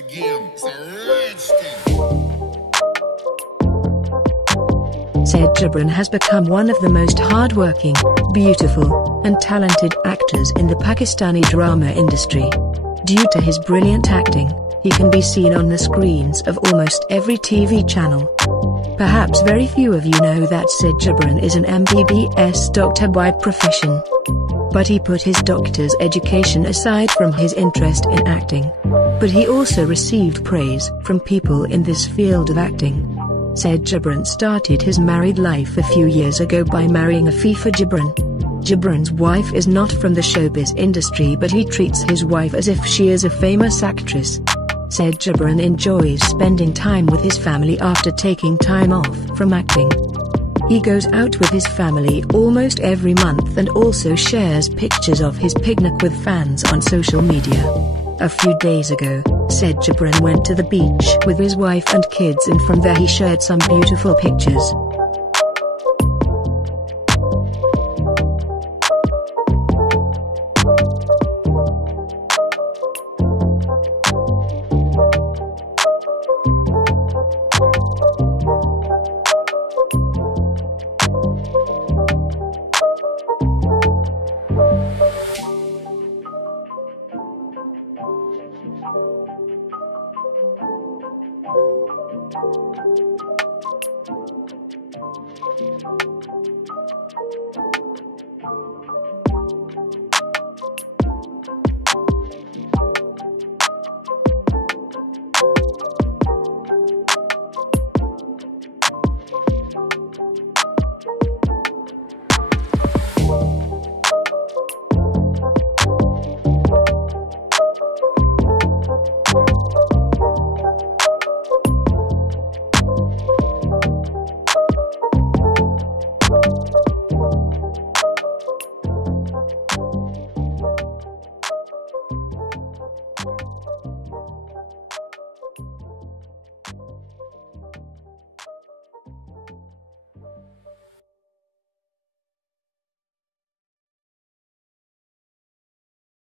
again. It's a rich thing. Syed Jibran has become one of the most hard-working, beautiful, and talented actors in the Pakistani drama industry. Due to his brilliant acting, he can be seen on the screens of almost every TV channel. Perhaps very few of you know that Syed Jibran is an MBBS doctor by profession. But he put his doctor's education aside from his interest in acting. But he also received praise from people in this field of acting. Syed Jibran started his married life a few years ago by marrying Afifa Jibran. Jibran's wife is not from the showbiz industry, but he treats his wife as if she is a famous actress. Syed Jibran enjoys spending time with his family after taking time off from acting. He goes out with his family almost every month and also shares pictures of his picnic with fans on social media. A few days ago, Syed Jibran went to the beach with his wife and kids, and from there he shared some beautiful pictures.